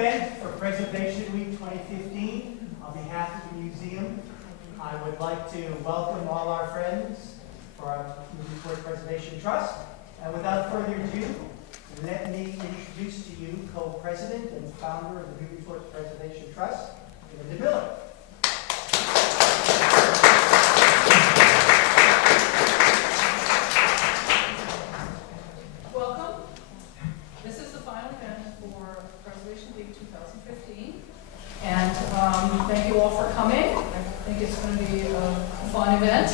event for Preservation Week 2015. On behalf of the museum, I would like to welcome all our friends for our Newburyport Preservation Trust. And without further ado, let me introduce to you co-president and founder of the Newburyport Preservation Trust, Linda Miller. Welcome. This is the final event for Preservation Week 2015. And thank you all for coming. I think it's going to be a fun event.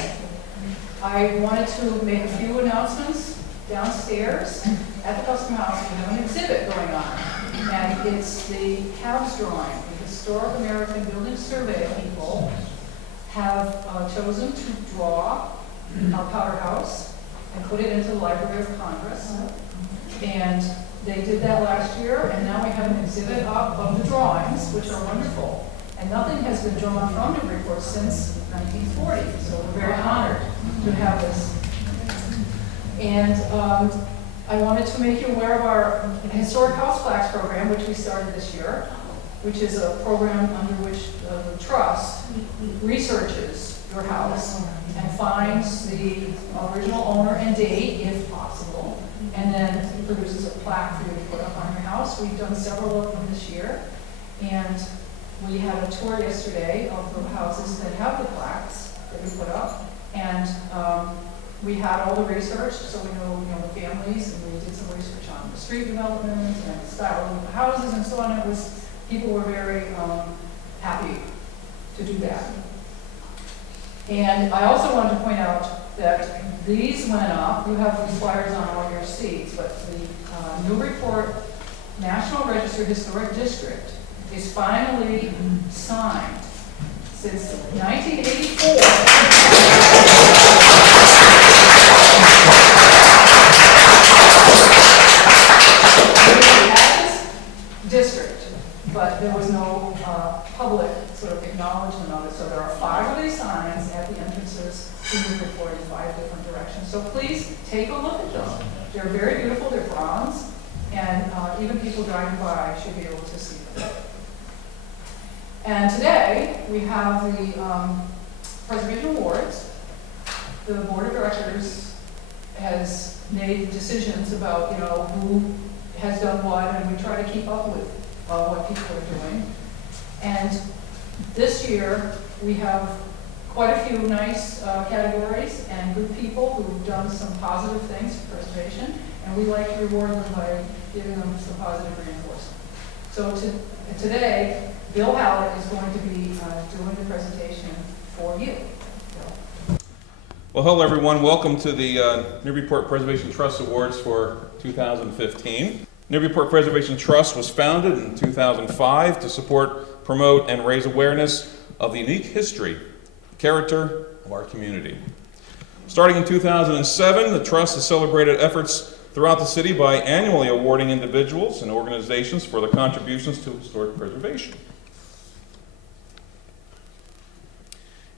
I wanted to make a few announcements. Downstairs at the Custom House, we have an exhibit going on. And it's the CABS drawing. The Historic American Building Survey people have chosen to draw our powerhouse and put it into the Library of Congress. And they did that last year, and now we have an exhibit up of the drawings, which are wonderful. And nothing has been drawn from Newburyport since 1940, so we're very honored to have this. And I wanted to make you aware of our Historic House Plaques program, which we started this year, which is a program under which the Trust researches your house and finds the original owner and date, if possible, and then produces a plaque for you to put up on your house. We've done several of them this year, and we had a tour yesterday of the houses that have the plaques that we put up, and we had all the research, so we know the families, and we did some research on the street development and the style of the houses and so on. People were very happy to do that. And I also wanted to point out that these went up. You have these flyers on all your seats, but the Newburyport National Register Historic District is finally signed. Since 1984. District, but there was no public sort of acknowledgement of it. So there are 5 of these signs at the entrances to Newburyport in 5 different directions. So please take a look at them. They're very beautiful. They're bronze, and even people driving by should be able to see them. And today we have the Preservation Awards. The Board of Directors has made decisions about who has done what, and we try to keep up with what people are doing. And this year, we have quite a few nice categories and good people who've done some positive things for preservation, and we like to reward them by giving them some positive reinforcement. So today, Bill Hallett is going to be doing the presentation for you. Well, hello everyone. Welcome to the Newburyport Preservation Trust Awards for 2015. Newburyport Preservation Trust was founded in 2005 to support, promote, and raise awareness of the unique history, character of our community. Starting in 2007, the Trust has celebrated efforts throughout the city by annually awarding individuals and organizations for their contributions to historic preservation.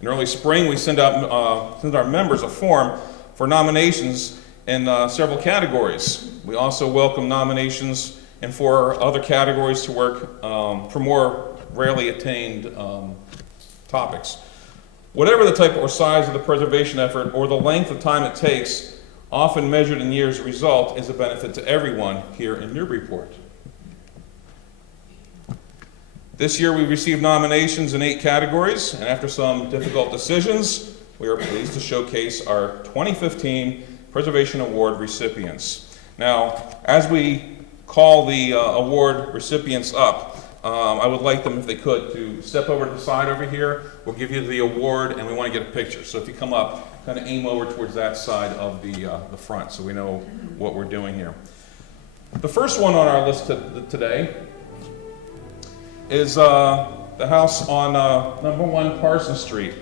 In early spring, we send our members a form for nominations in several categories. We also welcome nominations in 4 other categories to work for more rarely attained topics. Whatever the type or size of the preservation effort or the length of time it takes, often measured in years, result is a benefit to everyone here in Newburyport. This year we received nominations in 8 categories, and after some difficult decisions, we are pleased to showcase our 2015 Preservation Award recipients. Now, as we call the award recipients up, I would like them, if they could, to step over to the side over here. We'll give you the award, and we want to get a picture. So if you come up, kind of aim over towards that side of the front so we know what we're doing here. The first one on our list today is the house on number 1 Parsons Street.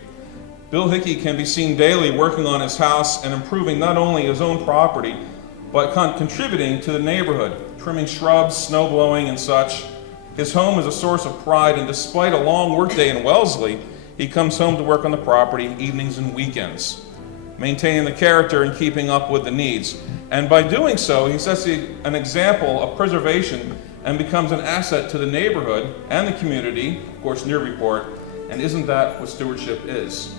Bill Hickey can be seen daily working on his house and improving not only his own property, but contributing to the neighborhood, trimming shrubs, snow blowing, and such. His home is a source of pride, and despite a long workday in Wellesley, he comes home to work on the property evenings and weekends, maintaining the character and keeping up with the needs. And by doing so, he sets an example of preservation and becomes an asset to the neighborhood and the community, of course, Newburyport, and isn't that what stewardship is?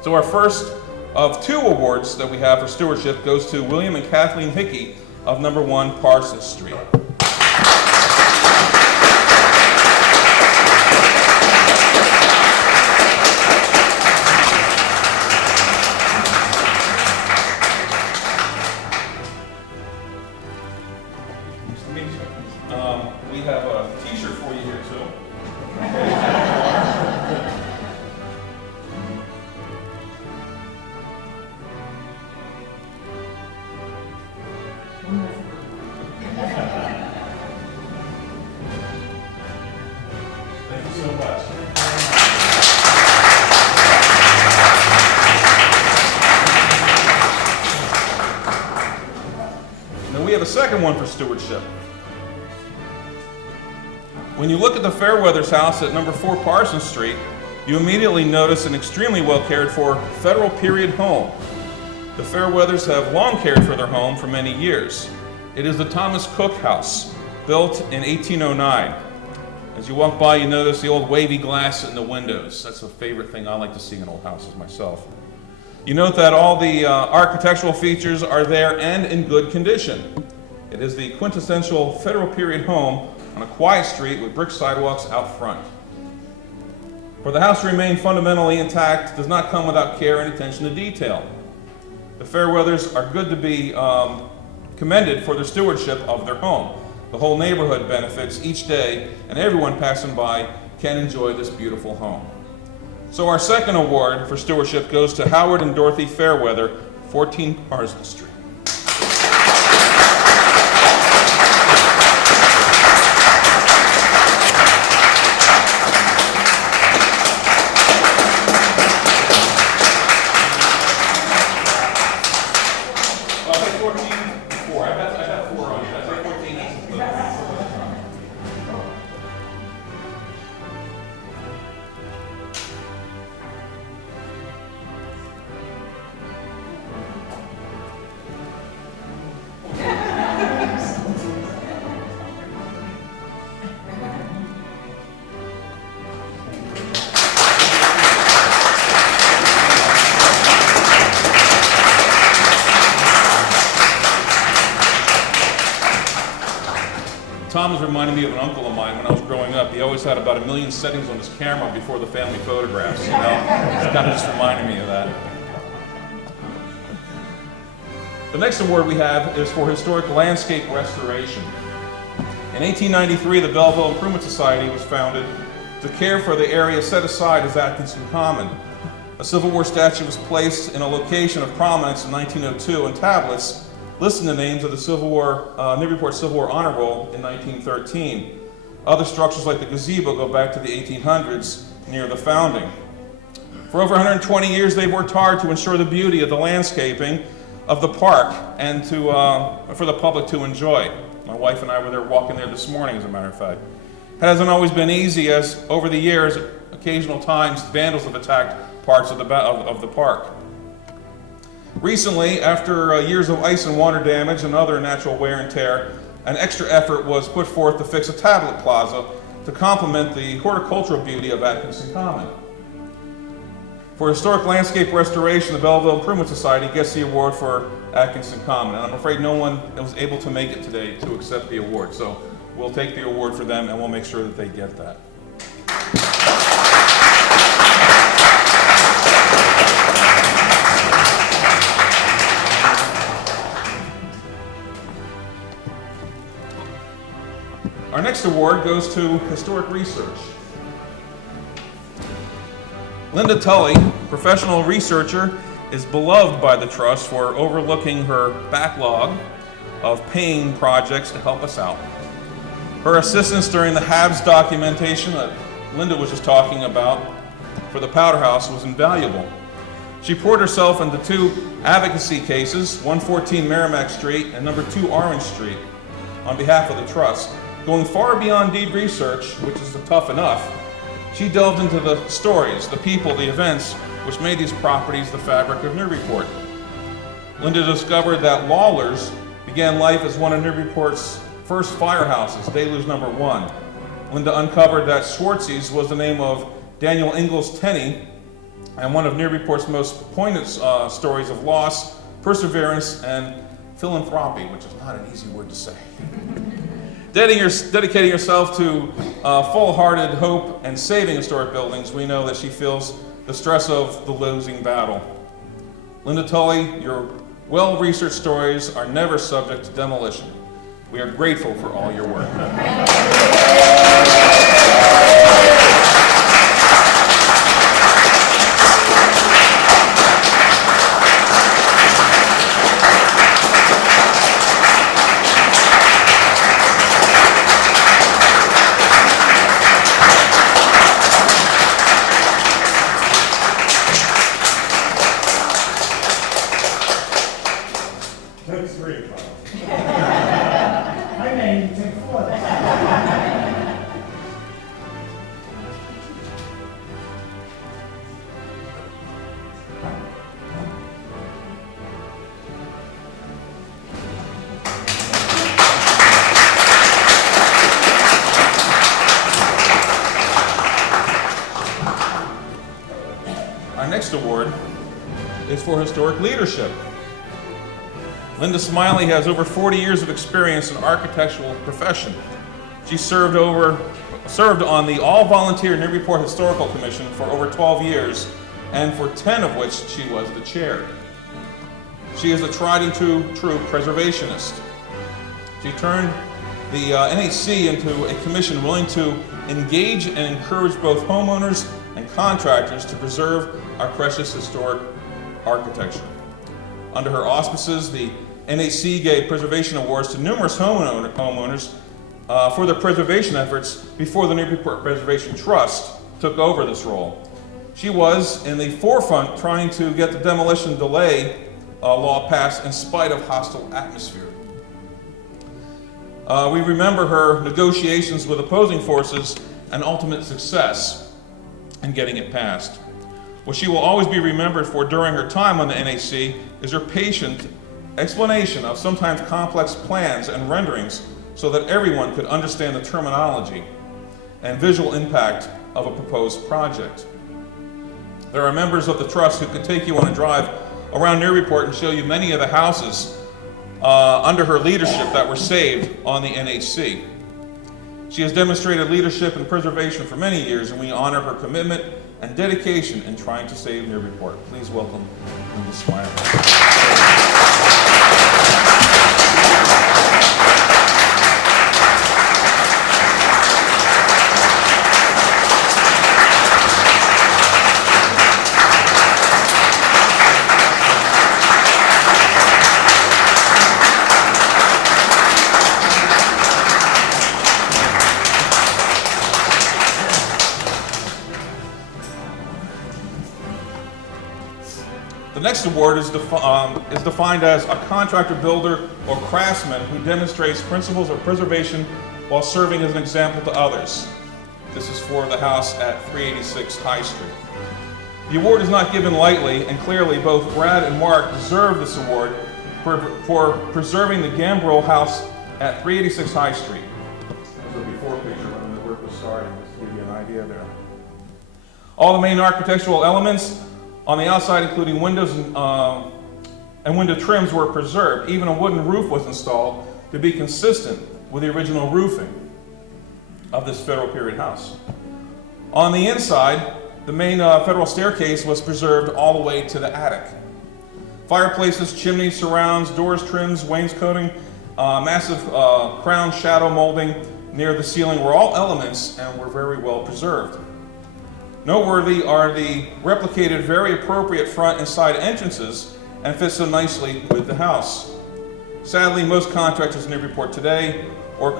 So our first of 2 awards that we have for stewardship goes to William and Kathleen Hickey of number 1 Parsons Street. We have a t-shirt for you here too. Thank you so much. Now we have a second one for stewardship. When you look at the Fairweathers house at number 4 Parsons Street, you immediately notice an extremely well cared for federal period home. The Fairweathers have long cared for their home for many years. It is the Thomas Cook House, built in 1809. As you walk by, you notice the old wavy glass in the windows. That's a favorite thing I like to see in old houses myself. You note that all the architectural features are there and in good condition. It is the quintessential federal period home on a quiet street with brick sidewalks out front. For the house to remain fundamentally intact does not come without care and attention to detail. The Fairweathers are good to be commended for their stewardship of their home. The whole neighborhood benefits each day, and everyone passing by can enjoy this beautiful home. So our second award for stewardship goes to Howard and Dorothy Fairweather, 14 Parsons Street. Tom was reminding me of an uncle of mine when I was growing up. He always had about 1 million settings on his camera before the family photographs, you know? It's kind of just reminding me of that. The next award we have is for historic landscape restoration. In 1893, the Belleville Improvement Society was founded to care for the area set aside as Atkinson Common. A Civil War statue was placed in a location of prominence in 1902, and tablets listing the names of the Civil War, Newburyport Civil War Honor Roll in 1913. Other structures like the gazebo go back to the 1800s near the founding. For over 120 years, they've worked hard to ensure the beauty of the landscaping of the park and for the public to enjoy. My wife and I were there walking there this morning, as a matter of fact. It hasn't always been easy, as over the years, occasional times, vandals have attacked parts of the park. Recently, after years of ice and water damage and other natural wear and tear, an extra effort was put forth to fix a tablet plaza to complement the horticultural beauty of Atkinson Common. For historic landscape restoration, the Belleville Improvement Society gets the award for Atkinson Common, and I'm afraid no one was able to make it today to accept the award, so we'll take the award for them and we'll make sure that they get that. Our next award goes to historic research. Linda Tully, professional researcher, is beloved by the Trust for overlooking her backlog of paying projects to help us out. Her assistance during the HABS documentation that Linda was just talking about for the Powder House was invaluable. She poured herself into 2 advocacy cases, 114 Merrimack Street and number 2 Orange Street, on behalf of the Trust. Going far beyond deed research, which is tough enough, she delved into the stories, the people, the events which made these properties the fabric of Newburyport. Linda discovered that Lawlers began life as one of Newburyport's first firehouses, deluge number 1. Linda uncovered that Schwartz's was the name of Daniel Ingalls Tenney, and one of Newburyport's most poignant stories of loss, perseverance, and philanthropy, which is not an easy word to say. Dedicating herself to full-hearted hope and saving historic buildings, we know that she feels the stress of the losing battle. Linda Tully, your well-researched stories are never subject to demolition. We are grateful for all your work. Took 3, Carl. I made you take 4. Our next award is for historic leadership. Linda Smiley has over 40 years of experience in the architectural profession. She served on the all-volunteer Newburyport Historical Commission for over 12 years, and for 10 of which she was the chair. She is a tried and true preservationist. She turned the NHC into a commission willing to engage and encourage both homeowners and contractors to preserve our precious historic architecture. Under her auspices, the NHC gave preservation awards to numerous homeowners for their preservation efforts before the Newburyport Preservation Trust took over this role. She was in the forefront trying to get the demolition delay law passed in spite of hostile atmosphere. We remember her negotiations with opposing forces and ultimate success in getting it passed. What she will always be remembered for during her time on the NHC is her patient explanation of sometimes complex plans and renderings so that everyone could understand the terminology and visual impact of a proposed project. There are members of the Trust who could take you on a drive around Newburyport and show you many of the houses under her leadership that were saved on the NHC. She has demonstrated leadership and preservation for many years, and we honor her commitment and dedication in trying to save Newburyport. Please welcome Linda Smiley. The next award is defined as a contractor, builder, or craftsman who demonstrates principles of preservation while serving as an example to others. This is for the house at 386 High Street. The award is not given lightly, and clearly both Brad and Mark deserve this award for preserving the Gambrel House at 386 High Street. There's a before picture when the work was started, just to give you an idea there. All the main architectural elements on the outside, including windows and window trims, were preserved. Even a wooden roof was installed to be consistent with the original roofing of this federal period house. On the inside, the main federal staircase was preserved all the way to the attic. Fireplaces, chimneys, surrounds, doors, trims, wainscoting, massive crown shadow molding near the ceiling were all elements and were very well preserved. Noteworthy are the replicated, very appropriate front and side entrances and fit so nicely with the house. Sadly, most contractors in Newburyport today or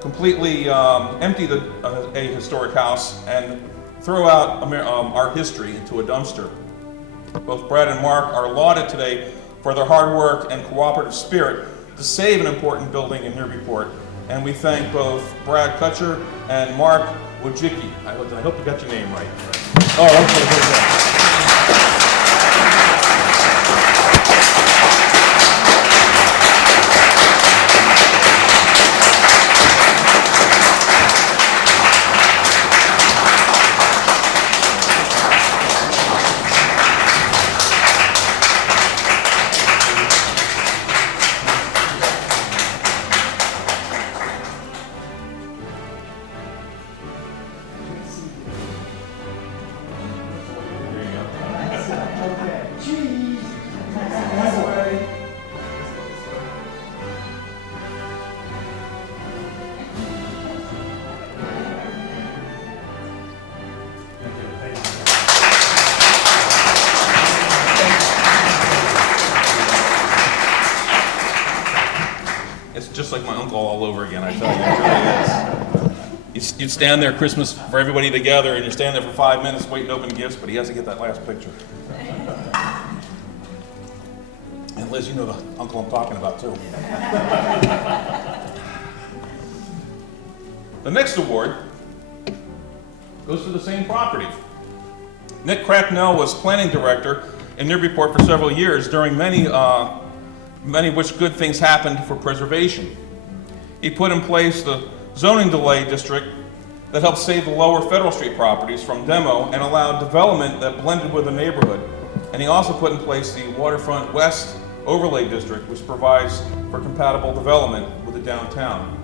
completely empty a historic house and throw out our history into a dumpster. Both Brad and Mark are lauded today for their hard work and cooperative spirit to save an important building in Newburyport, and we thank both Brad Kutcher and Mark Wojcicki. I hope you got your name right. Oh, okay. uncle all over again, I tell you. It really is. You'd stand there Christmas for everybody together, and you're standing there for 5 minutes waiting to open gifts, but he has to get that last picture. And Liz, you know the uncle I'm talking about too. The next award goes to the same property. Nick Cracknell was planning director in Newburyport for several years, during many which good things happened for preservation. He put in place the zoning delay district that helped save the lower Federal Street properties from demo and allowed development that blended with the neighborhood. And he also put in place the Waterfront West Overlay District, which provides for compatible development with the downtown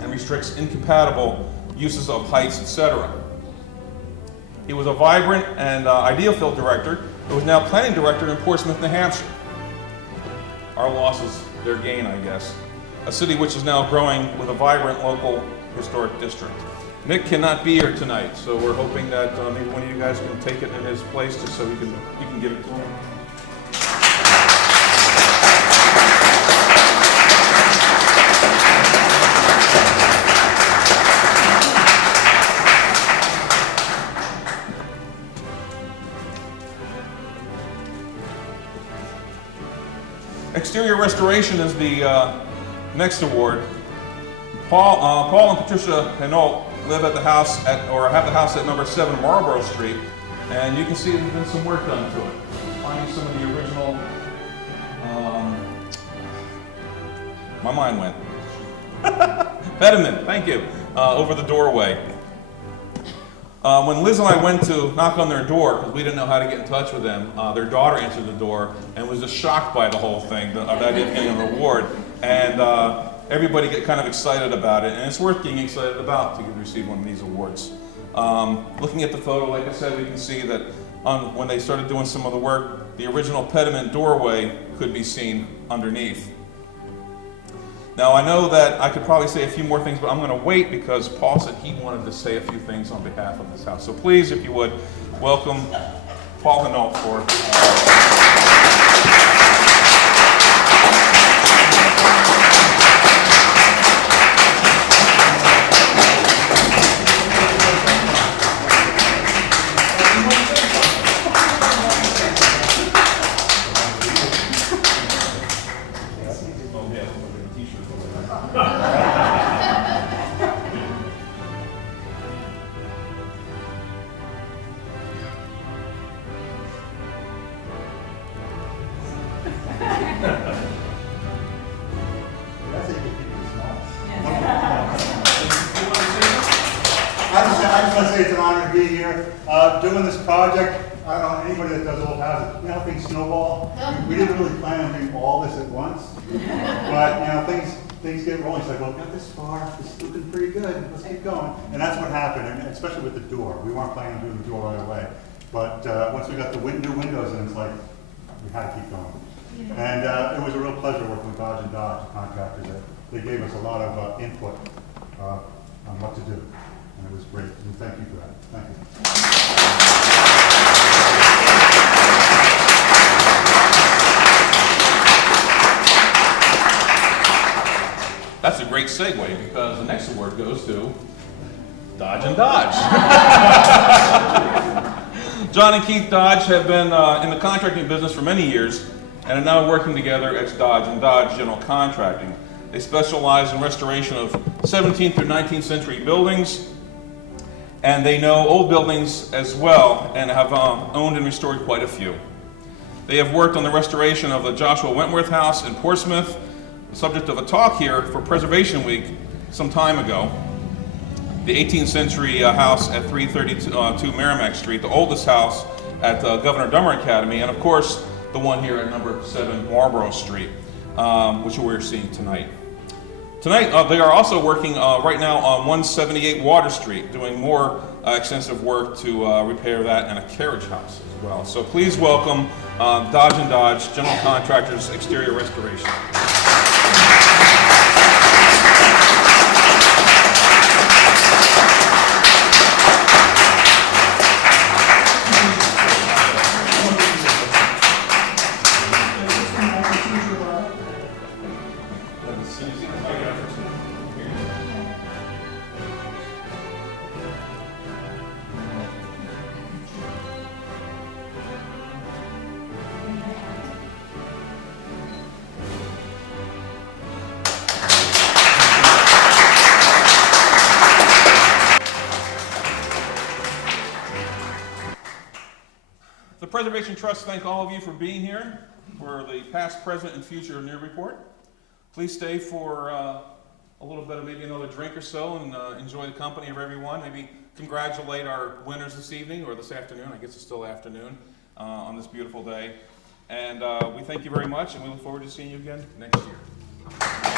and restricts incompatible uses of heights, etc. He was a vibrant and ideal field director who is now planning director in Portsmouth, New Hampshire. Our loss is their gain, I guess. A city which is now growing with a vibrant local historic district. Nick cannot be here tonight, so we're hoping that maybe one of you guys can take it in his place just so you can give it to him. Exterior restoration is the next award. Paul and Patricia Hinault live at the house have the house at number 7 Marlborough Street, and you can see there's been some work done to it. Finding some of the original, my mind went. Pediment, thank you, over the doorway. When Liz and I went to knock on their door, because we didn't know how to get in touch with them, their daughter answered the door and was just shocked by the whole thing, that getting an award. And everybody get kind of excited about it, and it's worth getting excited about to receive one of these awards. Looking at the photo, like I said, we can see that when they started doing some of the work, the original pediment doorway could be seen underneath. Now, I know that I could probably say a few more things, but I'm going to wait because Paul said he wanted to say a few things on behalf of this house. So please, if you would, welcome Paul Hinault for... I just want to say it's an honor to be here. Doing this project, I don't know, anybody that does old houses, you know how things snowball? We didn't really plan on doing all this at once, but you know, things get rolling. It's like, well, we got this far, this is looking pretty good, let's keep going. And that's what happened, and especially with the door. We weren't planning on doing the door right away. But once we got the new windows in, it's like, we had to keep going. And it was a real pleasure working with Dodge & Dodge Contractors. They gave us a lot of input on what to do. And it was great, and thank you for that. Thank you. That's a great segue because the next award goes to Dodge & Dodge. John and Keith Dodge have been in the contracting business for many years and are now working together as Dodge & Dodge General Contracting. They specialize in restoration of 17th through 19th century buildings, and they know old buildings as well and have owned and restored quite a few. They have worked on the restoration of the Joshua Wentworth House in Portsmouth, the subject of a talk here for Preservation Week some time ago. The 18th century house at 332 Merrimack Street, the oldest house at Governor Dummer Academy, and of course the one here at number 7 Marlborough Street, which we're seeing tonight. Tonight, they are also working right now on 178 Water Street, doing more extensive work to repair that and a carriage house as well. So please welcome Dodge & Dodge General Contractors Exterior Restoration. Preservation Trust thank all of you for being here, for the past, present, and future of Newburyport. Please stay for a little bit of maybe another drink or so and enjoy the company of everyone. Maybe congratulate our winners this evening or this afternoon. I guess it's still afternoon on this beautiful day. And we thank you very much, and we look forward to seeing you again next year.